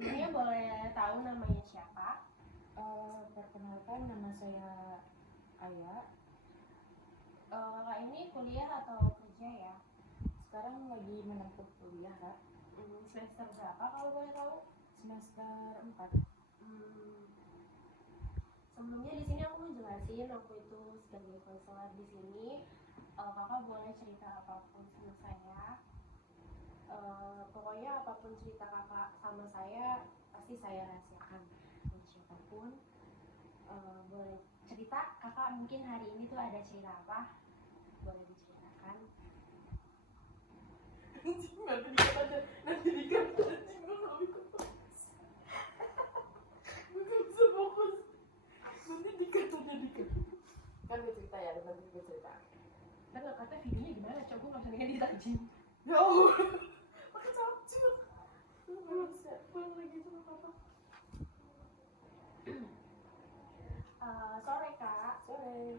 Sebelumnya boleh tahu namanya siapa? Perkenalkan, nama saya Aya. Kakak ini kuliah atau kerja ya? Sekarang lagi menempuh kuliah, Kak. Semester berapa kalau boleh tahu? Semester 4. Sebelumnya di sini aku mau jelasin, aku itu sebagai konselor di sini. Kakak boleh cerita apapun sama saya. Pokoknya apapun cerita kakak sama saya pasti saya rahasiakan. Dan siapapun boleh cerita. Kakak mungkin hari ini tuh ada cerita apa? Boleh diceritakan. Nanti dikata gue gak bisa fokus. Gue gak bisa fokus. Nanti dikata. Kan gue cerita ya, nanti gue cerita. Dan gak kata videonya gimana? Coba gue gak bisa ngedit aja. Ya Allah, pakai capcuk. Gak bisa, pulang lagi sama papa. Sore Kak. Sore.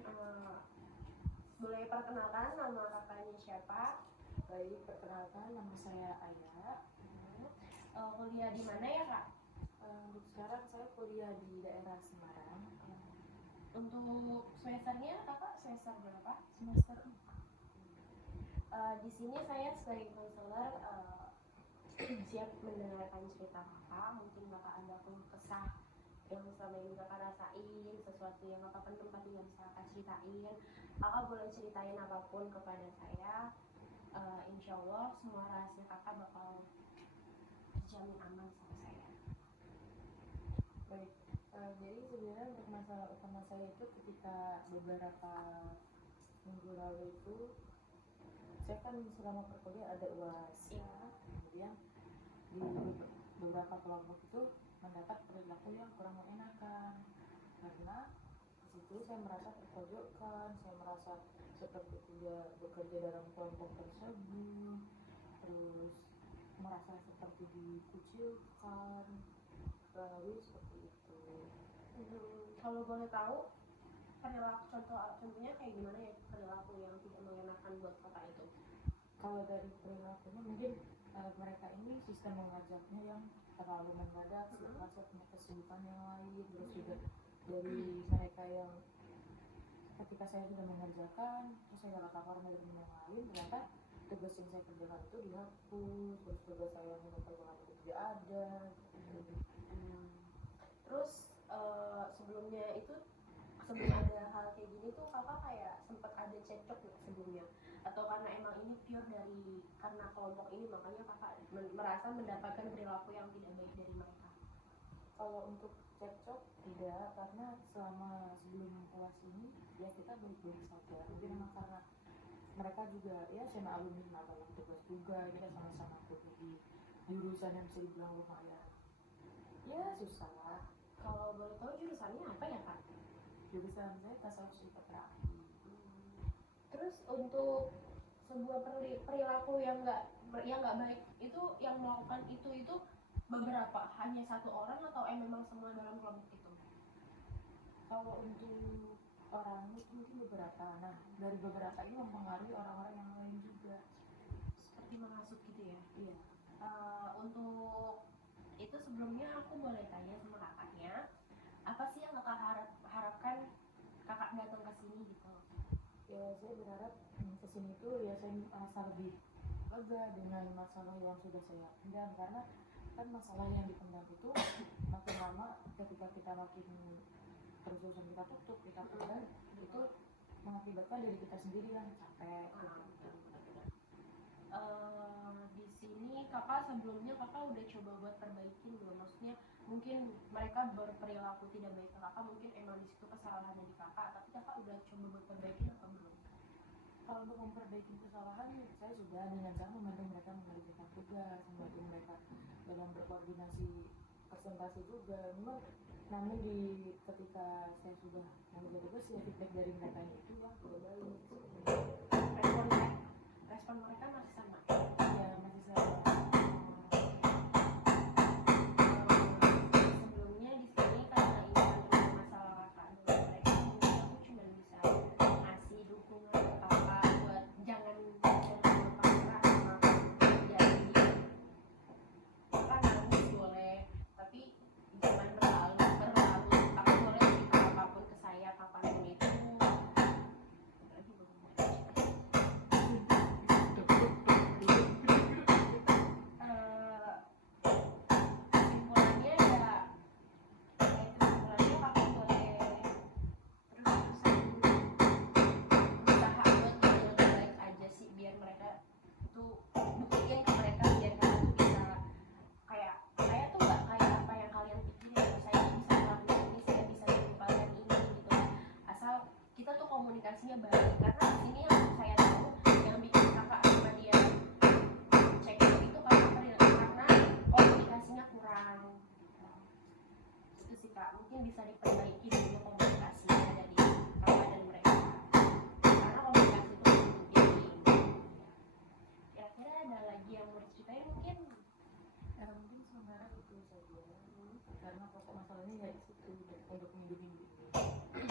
Boleh perkenalkan nama kakaknya siapa? Baik, perkenalkan, nama saya Aya. Kuliah di mana ya Kak? Untuk sekarang saya kuliah di daerah Semarang. Untuk semesternya kakak semester berapa? Semester 4. Di sini saya sebagai konselor siap mendengarkan cerita kakak. Mungkin kakak ada keluh kesah yang selama ini kakak rasain, sesuatu yang kakak pendam tapi nggak bisa kakak ceritain. Kakak boleh ceritain apapun kepada saya. Insya Allah semua rahasia kakak bakal terjamin aman sama saya. Baik, jadi sebenarnya untuk masalah utama saya itu ketika beberapa minggu lalu itu saya kan selama berkuliah ada UAS ya. Kemudian di beberapa kelompok itu mendapat perilaku yang kurang mengenakan karena disitu saya merasa terpojokkan, saya merasa seperti tidak bekerja dalam kelompok tersebut, terus merasa seperti dikucilkan, lalu seperti itu. Kalau boleh tahu perilaku contohnya kayak gimana ya, perilaku yang tidak mengenakan buat kakak itu? Kalau dari perilakunya mungkin mereka ini sistem mengajaknya yang terlalu mendadak, sedangkan saya punya kesibukan yang lain. Terus juga dari mereka yang ketika saya sudah mengerjakan, terus saya dapat laporan dari yang lain, ternyata tugas yang saya kerjakan itu dihapus, terus tugas saya yang mengerjakan itu tidak ada. Terus sebelumnya itu, sebelum ada hal kayak gini tuh kakak kayak sempat ada cekcok nggak sebelumnya? Atau karena emang ini pure dari karena kelompok ini makanya kakak merasa mendapatkan perilaku yang tidak baik dari mereka? Kalau untuk cekcok tidak, karena selama sebelum kelas ini ya kita baik-baik saja. Mungkin memang karena mereka juga ya sama alumni sama banyak tugas juga, kita sama-sama kuliah di jurusan yang bisa dibilang lumayan ya susah. Kalau boleh tahu jurusannya apa ya Kak? Jurusan saya tasawuf psikoterapi. Terus untuk sebuah perilaku yang nggak baik itu, yang melakukan itu beberapa, hanya satu orang atau memang semua dalam kelompok itu? Kalau untuk orang itu mungkin beberapa. Nah, dari beberapa ini mempengaruhi orang-orang yang lain juga. Seperti menghasut gitu ya? Iya. Untuk itu sebelumnya aku boleh tanya sama kakaknya, apa sih yang kakak harapkan kakak datang ke sini gitu? Ya, saya berharap kesini tuh ya saya merasa lebih lega dengan masalah yang sudah saya pendam, karena kan masalah yang dipendam itu makin lama ketika kita makin terus-terusan kita tutup, kita pendam, itu mengakibatkan diri kita sendiri kan capek. Di sini kakak sebelumnya kakak udah coba buat perbaikin belum? Maksudnya mungkin mereka berperilaku tidak baik ke kakak, mungkin emang di situ kesalahan dari kakak, tapi kakak udah coba buat perbaikin atau belum? Kalau untuk memperbaiki kesalahan, saya sudah dengan cara membantu mereka mengerjakan tugas, membantu mereka dalam berkoordinasi presentasi juga. Namun ketika saya sudah mengerjakan tugas, ya feedback dari mereka itu yang tidak baik. Respon mereka masih sama? Ya, masih sama. Sebelumnya di sini karena ini kan masalah kakak dengan mereka, mungkin aku cuma bisa ngasih dukungan ke kakak buat jangan gampang-gampang sama jadi kakak nangis boleh, kurang. Itu sih Kak, mungkin bisa diperbaiki dulu komunikasinya dari kakak dan mereka, karena komunikasi itu penting. Kira-kira ada lagi yang mau diceritain mungkin? Mungkin sementara itu saja, karena pokok masalahnya ya itu untuk minggu-minggu ini.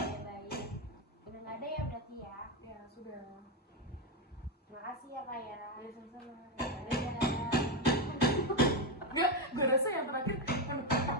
Ya baik, udah nggak ada ya berarti ya? Ya sudah. Terima kasih ya Kak ya. Ya sama-sama. Dadah. Enggak, gue rasa yang terakhir